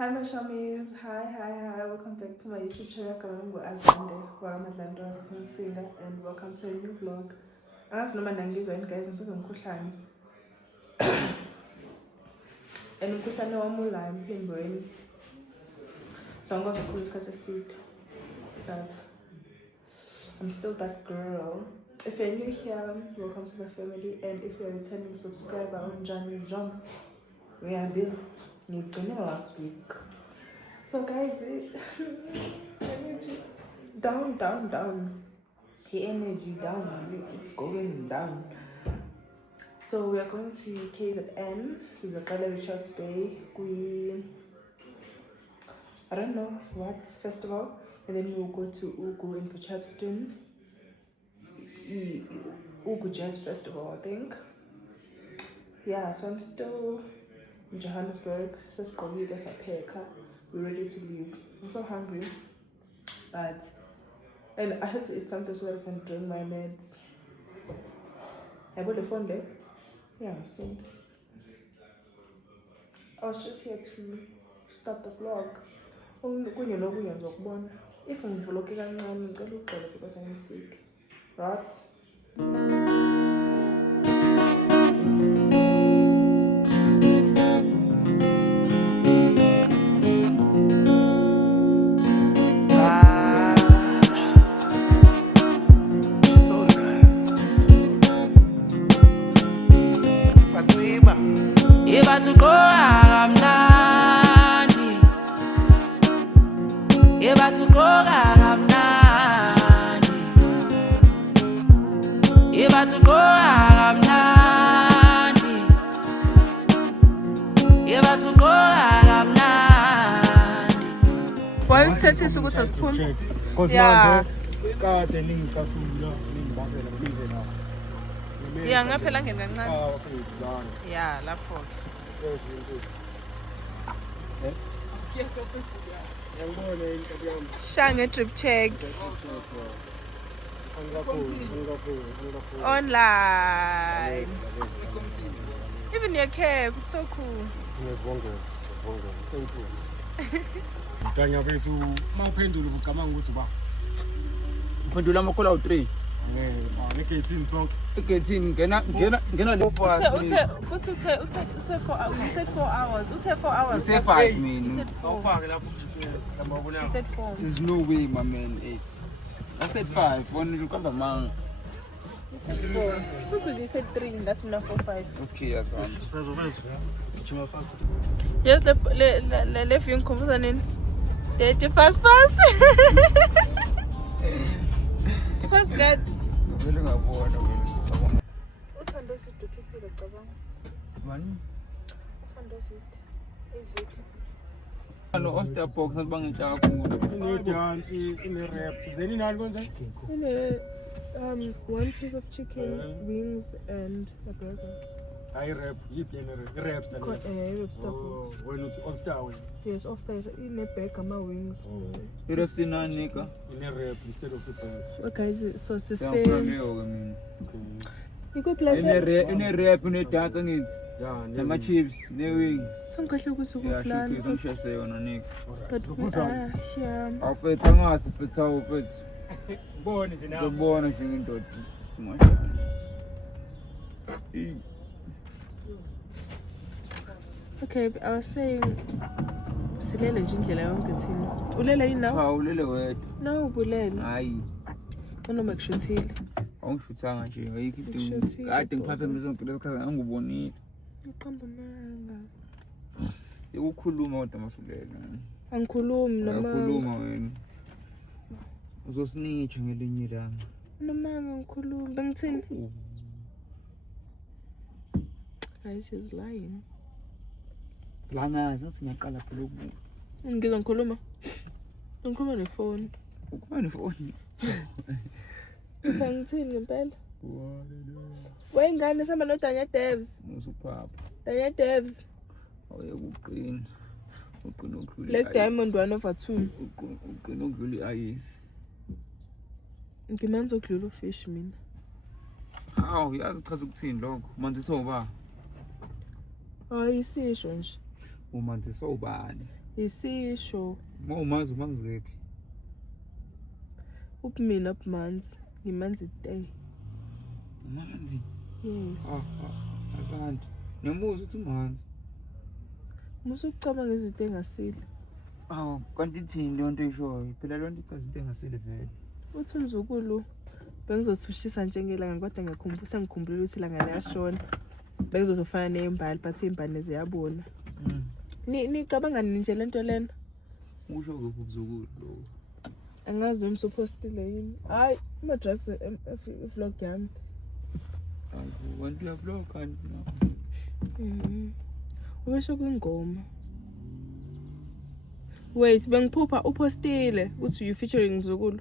Hi my shamies, hi, welcome back to my YouTube channel. Kamangu Azande, Wagamadlando singer, and welcome to a new vlog. As no man and guys, I'm putting Kushani. And Kushani Wamula, I'm pinbrain. So I'm going to call this a seed that I'm still that girl. If you're new here, welcome to the family. And if you're a returning subscriber on January John, we are Bill. You came last week. So guys, energy down. The energy down. It's going down. So we are going to KZN. This is a Gallery Shots Bay. I don't know what festival. And then we'll go to Ugu in Pachapston. Ugu Jazz Festival, I think. Yeah, so I'm still in Johannesburg. We're ready to leave. I'm so hungry. And I had to eat something so that I can drink my meds. I bought the phone there. Yeah, I see. I was just here to start the vlog. If I'm vlogging, I'm going to look because I'm sick. Right? Why is it so good as spoon? Yeah. Yeah, ngaphela ngena kancane. Yeah, lapho. Shange trip check. Online. Even your cap, it's so cool. Thank you. Kanya bethu mawuphendula ubucabanga ukuthi ba uphendula amakhola u3 negate sonke egate ngena le Futhi uthe 4 hours. You said 4 hours. Uthe 4 hours. you say 5 man. You said 4. awufake lapho You said 4. There's no way my man 8. I said 5 one you come man. You said 4. Futhi you said 3. That's me 4 5. Okay yes I'm Yes, le view ngikhumbuza nini? The fast. What's that? vele ngabona Uthando side ukhiphile cabanga. Mani Uthando side. Ezikho. no osterbox asibangitsha kakhulu ine-dance ine-rap thizeni nani konje One piece of chicken, wings, and a burger. hayi rap yiphi i-rap Starbucks. wena uthi all star wena Yes, all star. In a burger, my wings. irefina nika ine-rap instead of i-burger. Okay, so it's the same same. mina You go plus ine rap ine dance ngithi yeah nama chips ne wing Sangahle ukusuka yeah plan. shukisa ngishese yona nika But yeah. awufetha ngasi fetha ufetha bone nje nawe zobona nje indoda isimashana Okay, I was saying silele nje indlela yonke thina. Ulela yini nawe? cha ulele wedwa No, ubulele. hayi Noma kushuthile. awungishuthanga nje ayikho into kade ngiphathemisa zonke lesikhathi angibonile Uqamba manga. ukukhuluma kodwa masulele Angikhulumi noma. uyakhuluma wena uzosinisha ngelinye ilanga Noma ngikhuluma bengithini? Guys, he's lying. langazi ngathi ngiyaqala phela ukubuka Ngiza ngikhuluma. Ngikhuluma nefone. ukuba nefoni Ngithini ngempela? Wayengane sihamba noDanya Devs. usupapa Danya Devs. awuyekuqina uqina ukudlula Black Diamond 1/2. uqina ukudlula iayisi Ngimenza ukudlula ufish mina. hawu yazi chaza ukuthini lokho manzi soba Ayisisho nje. umanzi sobani Isisho. Umanzi kephi? Upmina umanzi. Ngimanzi day. Manzi. Yes. Asante. Nembuzo uthi umanzi. Musukucabanga izinto engasile. Kanti ithini leyo nto ishoyo? Phela leyo nto ichaza into engasile vele. Uthi umzukulu bengizothushisa njengelanga kodwa sengikhumbula ukuthi ilanga liyashona. Bengizofana nembali but imbali ziyabona. Nicabanga nini nje lento lena? Usho kuphi umzukulu lo? Angazi umsupostile yini. Hayi, uma drugs vlog yami. Wantu ya vlog kanti no. Ubesho kwingoma. Wait, bengiphupha upostile uthi you featuring mzukulu.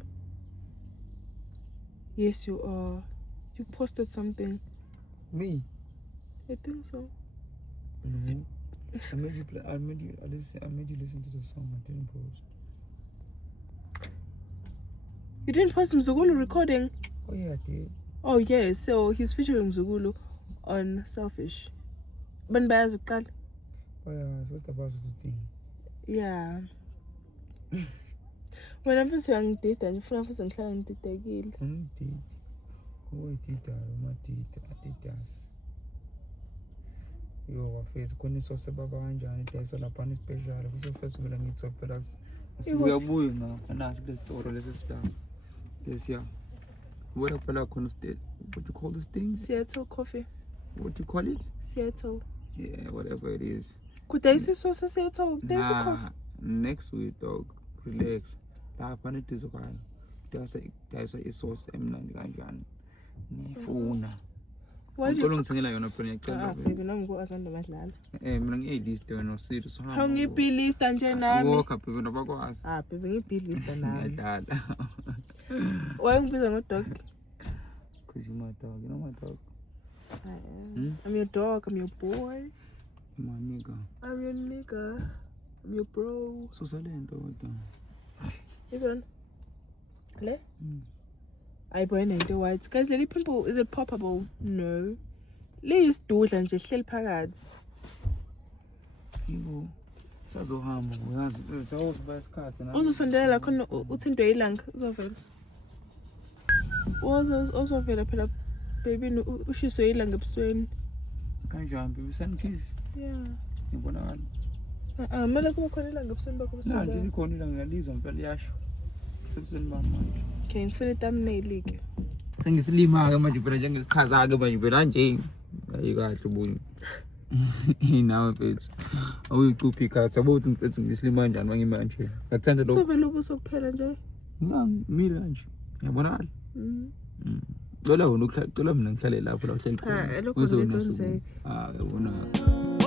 Yes, you are. You posted something. Me? I think so. No. I made you listen to the song. I didn't post. You didn't post Mzukulu recording? Oh yeah, I did. Oh yeah, so he's featuring Mzukulu on Selfish. Ben bayazi uqala? Oh yeah, what about the thing? Yeah. Wena mfethu uyangidida nje ufuna futhi ngihlala ngididekile. Ngidida. Dida, umadida, adidas. Yo, wafethu khona isose baba kanjani idayisa lapha ni special. Kusho first mina ngithola phela sibuya ngapha nasi le store lesi sidaba. Yes, yeah. What up phela khona what you call this thing? Seattle coffee. What do you call it? Seattle. Yeah, whatever it is. Kudayisa isose Seattle, dayisa coffee. Next week dog, relax. Lapha nitizokaya. Dayisa isauce emnandi kanjani. Ngifuna. Ngicela ungithengela yona phela ngiyacela. Baby nami ngoazanda badlala. Mina ngiyi-list wena usiri so hamba. Ngibhilista nje nami. Walk up baby nabakwazi. Baby ngibhilista nami. Ngiyadlala. Wayengibiza ngodog. Cause my dog, you know my dog. I'm your dog, I'm your boy. My nigga. I'm your nigga. I'm your bro. So salento wena. Even. Le? I buy into white. Guys, leli pimple, is it poppable? No. Liyisdudla nje hleli phakathi. Yibo. Sazohamba uyazi sawokuba isikhathi na. Uzosondelela khona uthintwe ilanga uzovela. Uzovela phela baby ushiswe ilanga ebusweni. Kanjani baby sunkiss? Yeah. Ngibonakala. Manje kuba khona ilanga ebusweni bakho ebusweni. Manje likhona ilanga ngiyalizwa ngempela yasho. Sebusweni bami manje. Okay, ngifuna thumbnail ke. Sengisilima ke manje phela njengesichaza ke manje phela nje. Ayi kahle ubunye. Nawe mfethu. Awuyicuphi ikhathi abuthi mfethu ngisilima kanjani manje. Ngakuthanda lokho. Uzovela ubuso kuphela nje. Ngimile kanje. Ngiyabonakala. Cela wena ucela mina ngihlale lapho la uhleli khona. Uzonase. Yabona.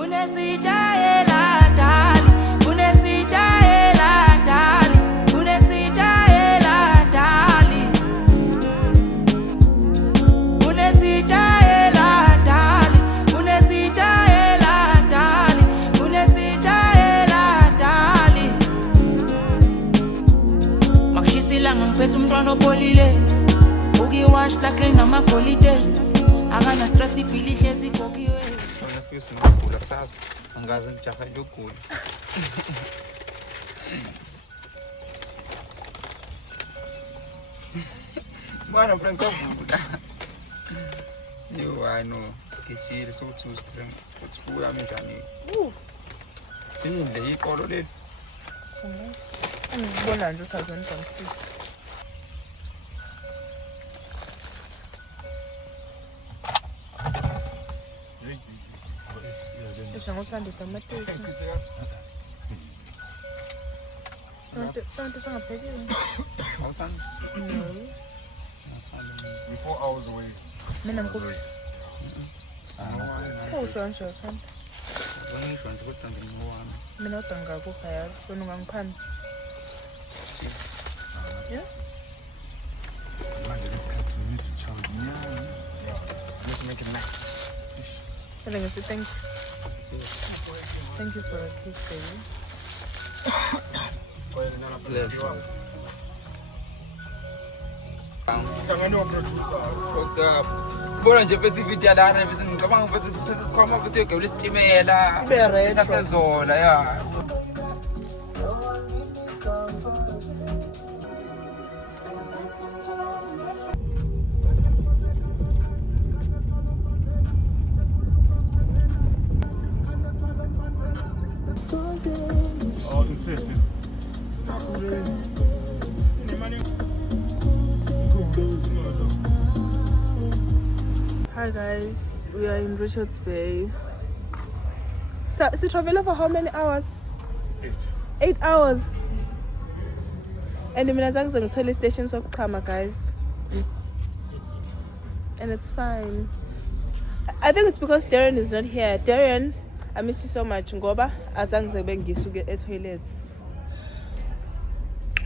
Unesitayela dali, unesitayela dali, unesitayela dali. Unesitayela dali, unesitayela dali, unesitayela dali. Makishisilanga ngiphethe umntwana obolile. Ukiwash takle namagolide. Akana stress iphilihle sigokiwe. Ngifisa ngigula kusasa. Angazi ngijaha nje ukugula. Mwana phela ngisavula. Yo, I know. Sketchy so to spring. It's full am njani. Le iqolo le. Ngibona nje usazweni from stick. Ushangotanda utamatisi. Don't sangaphekile. Awuthanda? No. Awuthanda. You're 4 hours away. Mina ngikuphi? Usho nje uthanda. Ngisho nje kodwa ngingowami. Mina kodwa ngakupha yazi. Wena ungangiphani. Yeah? Imagine this cat to make you child. Yeah. Let's make it nice. Well, I say thank you. Thank you for a kiss, baby. Bona nje bese video lana bese ngicabanga ukuthi uthatha isikhwama futhi uyogela isitimela. Isasezola ya. Hi guys, we are in Richards Bay. So travel for how many hours? 8 hours. And the Minazang is the station of Kama, guys. And it's fine. I think it's because Darren is not here. Darren, I miss you so much. Ngoba azange ngisuke toilets.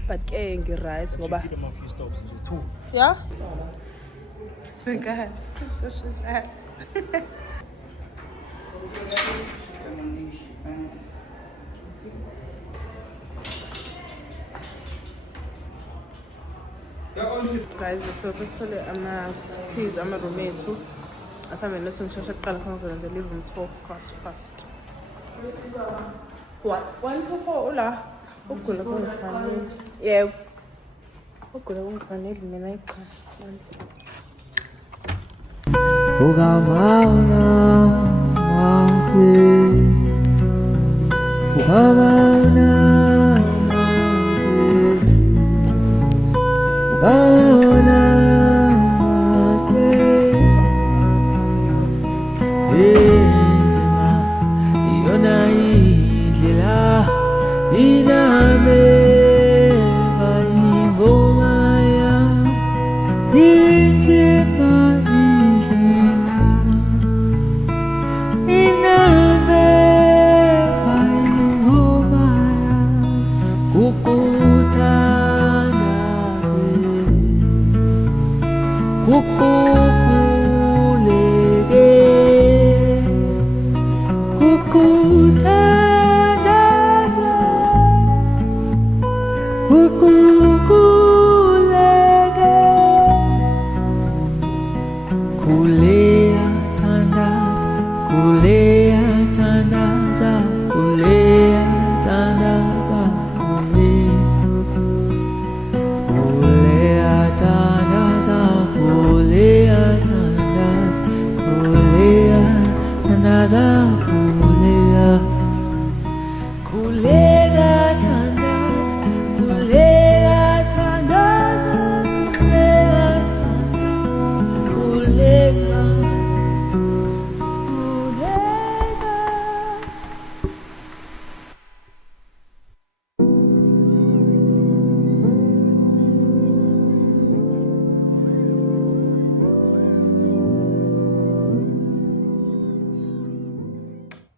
But ke right ngoba. Yeah? Guys, this is so sad. Guys, so sisole ama-keys ama-roommates asambe nothi ngisheshe kuqala khona ngizokwenza leave room 12 fast. What? 1 to 4 ula ugula kungifanele. Yebo. Ugula kungifanele mina icha. Ugamana mate Ugamana mate Ugamana mate Intima Iona idlela Iname Vaingomaya Intima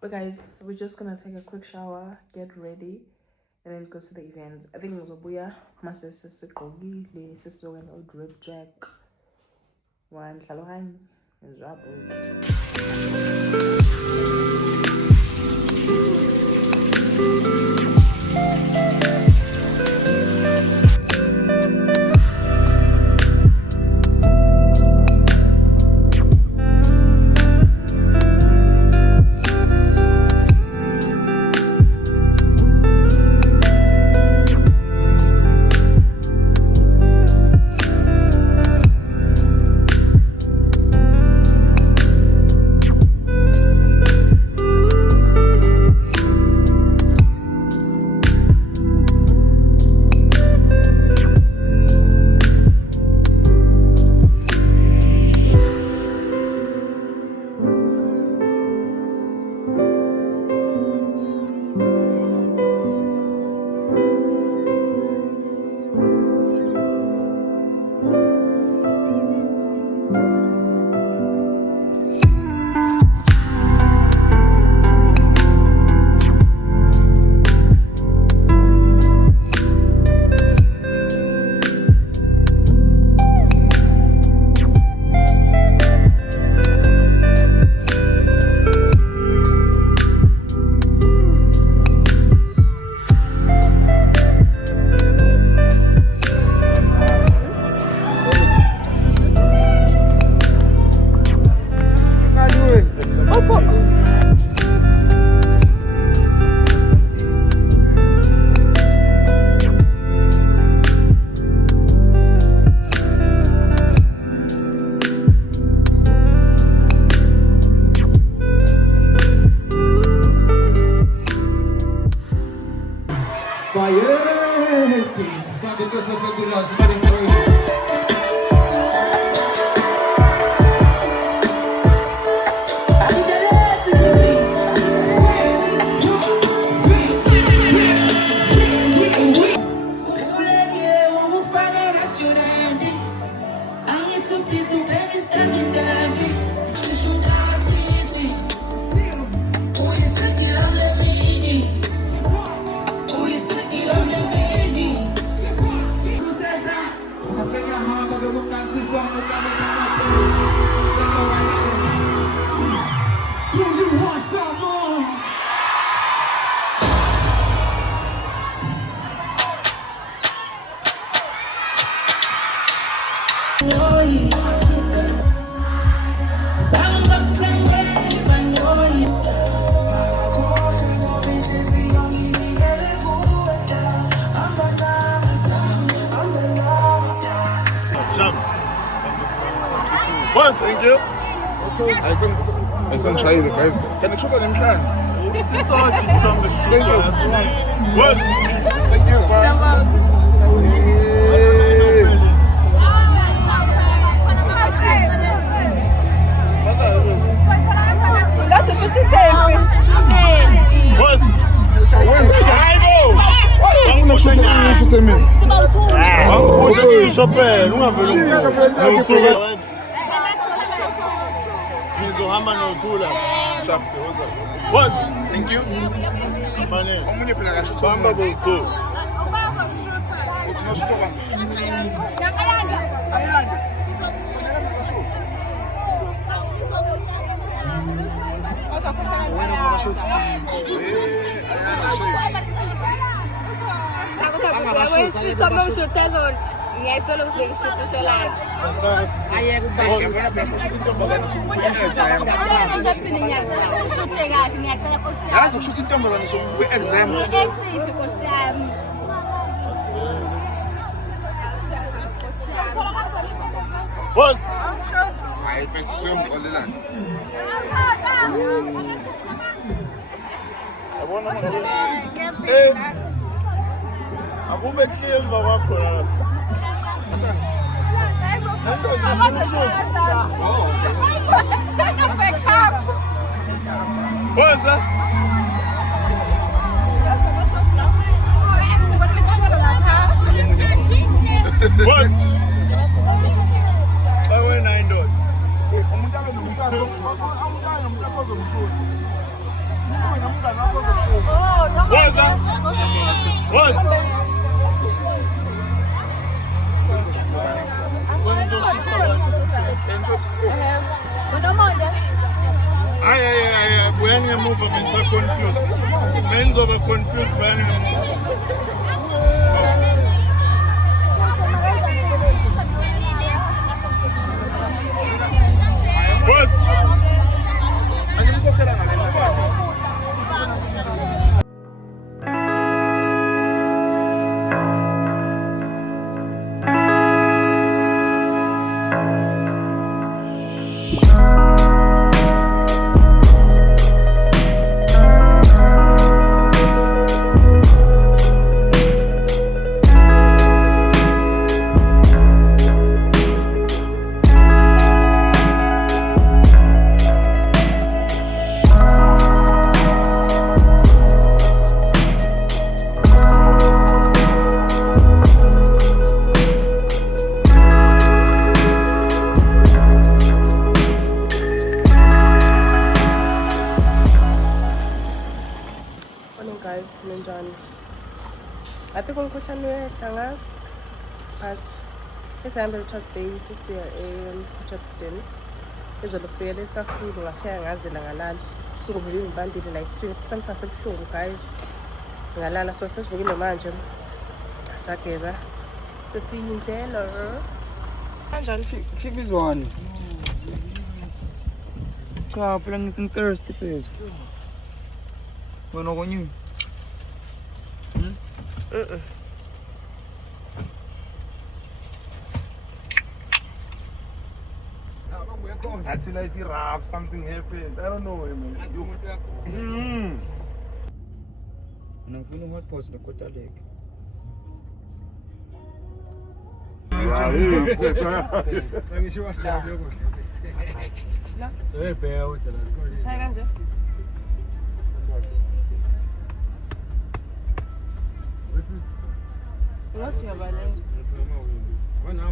Guys, we're just gonna take a quick shower, get ready, and then go to the event. I think Mozobuya, my sister, the sister, and old drip jack. One, Shalohan, and Jabu. Paietti! Santi questo è curioso, per il storia. Boss, thank you. Aysan şairi guys. Can you shoot an imkan? Thank you. Boss, thank you. That's what she said. Boss. Boss, thank you. Omunye phela kasho hamba bo2. Boss. Hayi bese ngolelana. Yabona manje. Akube clear kwakho la. Boss. Boss. When you move, I'm so confused. Men's over confused, man. Boss. I think umkhuhlane wehlangas but esihambele touch base siya eJobston izolo sibuyele isikakhulu ngafika ngazela ngalala ngoba ngibambile la iswini sami sasebuhlungu guys ngalala so sesivukile manje sageza sesiyindlela kanjani Kibizwani. Cha, phela ngithi Thursday phezulu. Wena konyu. Until I feel rough, something happened. I don't know, man. Ngifuna u-hot pot ne-quarter leg. Yeah, Angisho wasijabule lokho. So ebheka kodwa la. Shaya kanje. Ngathi uyabaleka. Wena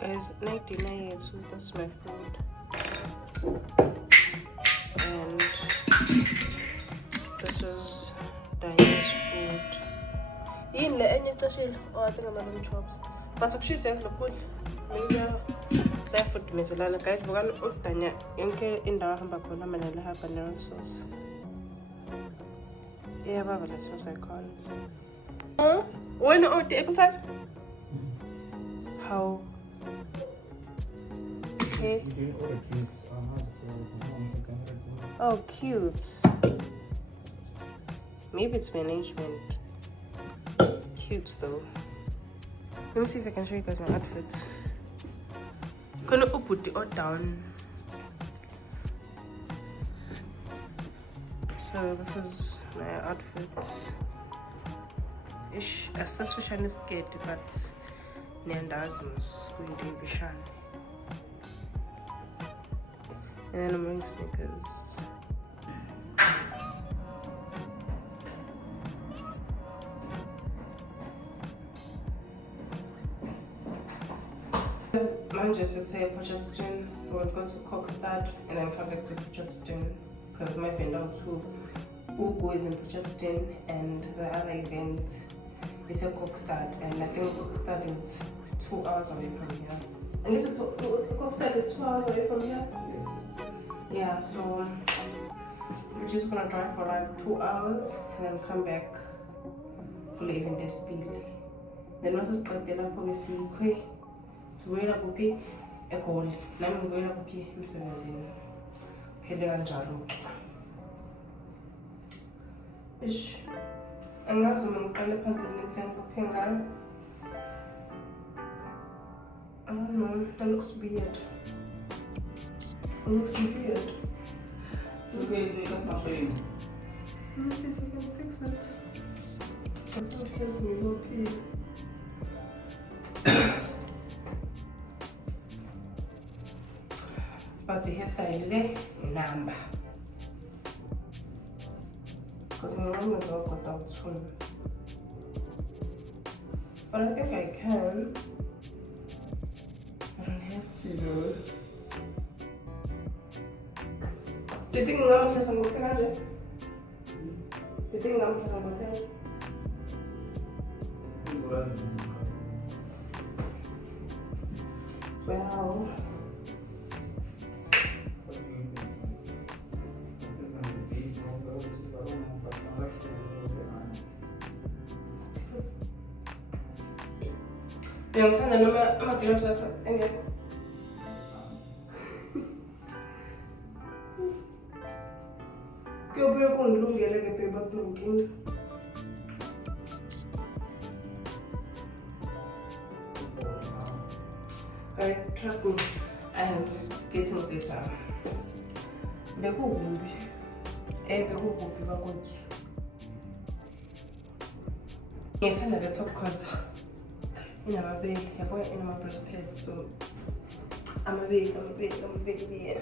Guys, night dinner here, so that's my food. And this is Diana's food. In the end, it's actually, oh, I think I'm having chops. But actually says, look good. Maybe that food to me, guys, we're going to Dania. Yanke in the Hambakona, and I'll have banana sauce. Yeah, banana sauce, I can't. When oh, the apple size? How? Okay. Oh, cute. Maybe it's management. Cute though. Let me see if I can show you guys my outfit. I'm gonna put the odd down. So this is my outfit. Ish, a suspicion is scared, but Neanderthals going to Vishan. And then I'm wearing sneakers. Mine just to say Potchefstroom. We'll go to Kokstad and then come back to Potchefstroom because my friend out who is in Potchefstroom and the other event is in Kokstad, and I think Kokstad is 2 hours away from here. And this is Kokstad is 2 hours away from here? Yes. Yeah, so we're just gonna drive for like 2 hours and then come back for leaving the speed. Then once it's got the laptop, we see quick. So we're gonna copy a call. Now we're going to copy M17. Heading on Jaro. Ish. I'm not zooming. I'm going to put it I don't know. That looks weird. It looks weird. Let me see if I can fix it. I thought it has me low P. But the hairstyle number. Because my mom was all cut out soon. But I think I can. I don't have to though. Do you think I'm going to some Do you think I'm going to some Well. Ngiyangithanda noma ama-gloves akho engekho. Kuyobuye kungilungele-ke babe akunenkinga. Guys, trust me, I am getting better. Bekugumbi. Bekugumbi bakwethu. Ngiyethanda le top cause inamabele, yabona inama-breast pads, so amabele, yeah.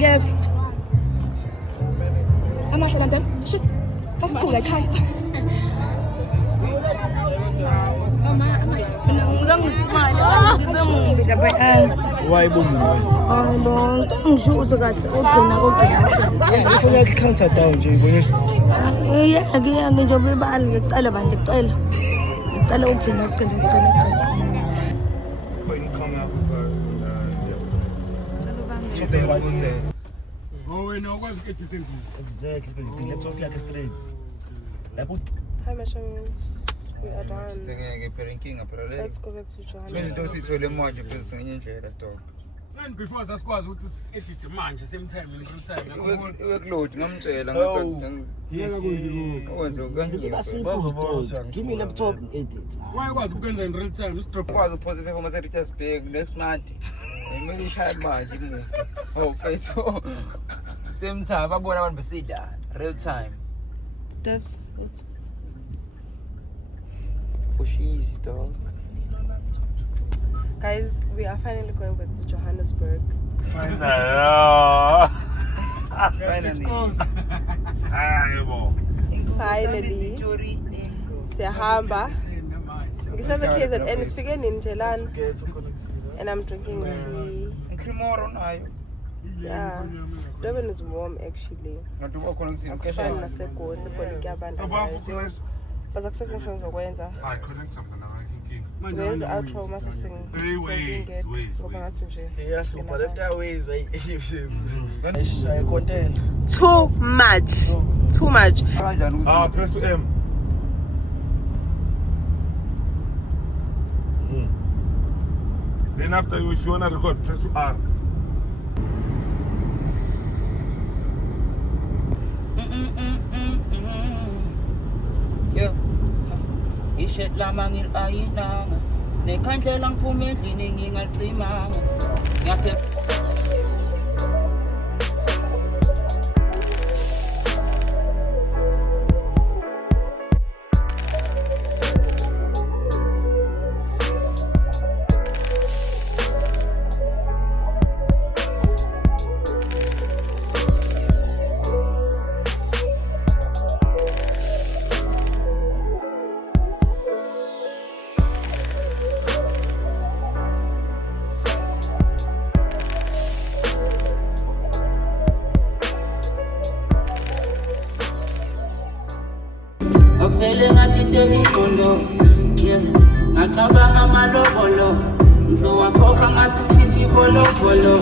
Yes. I'm not London. Just that's cool. Like hi. Why boom? Ngisho kahle ugcina Ngifuna counter down nje yeah ngizobe bani ngicela bantu ngicela ugcina Oh, we know what's good to think. Exactly, baby. Let's talk like a straight. Hi, my shamies. We are done. Sithengeke phela inkinga phela le. Let's go back to Benza Johannesburg. into sithole manje phela ngenye indlela dog. And before sasikwazi ukuthi edit manje same time in real time. Workload ngamtshela ngathi Ngeke kunje wenze kanje. Give me laptop edit. Why ukwazi ukwenza in real time? Stop. Ukwazi uphosa performance at Richards Bay next month. Imali ishaya manje imuvi. Okay so same time babona abantu besida real time. Devs, wait. For she's dog. Guys, we are finally going back to Johannesburg. Finally. Finally. Siyahamba. Ngisase KZN sifike nini nje lana? And I'm drinking tea. Tomorrow nayo. Yeah. Durban is warm actually. Ngathi ukhona Fine ukuzikesha. naseGoli, eGoli kuyabanda guys. Baza kusebenza ngizokwenza. I connect something now. Wenza outro mase sing. Hey, wait. Ngoba ngathi nje. Iyahlupha le nto ways ayishaya content. Too much. Too much. Kanjani ukuthi Press M. Then after if you wanna record, press R. Yeah. Ishet lamang ilayinanga. Nekhandlela ngiphume endlini ngingalicimanga. Ngiyaphe Vele ngatiteki ngondo, yeah. Ngacabanga amalobolo, ngizowakhokha ngathi ngishintshe ifolofolo.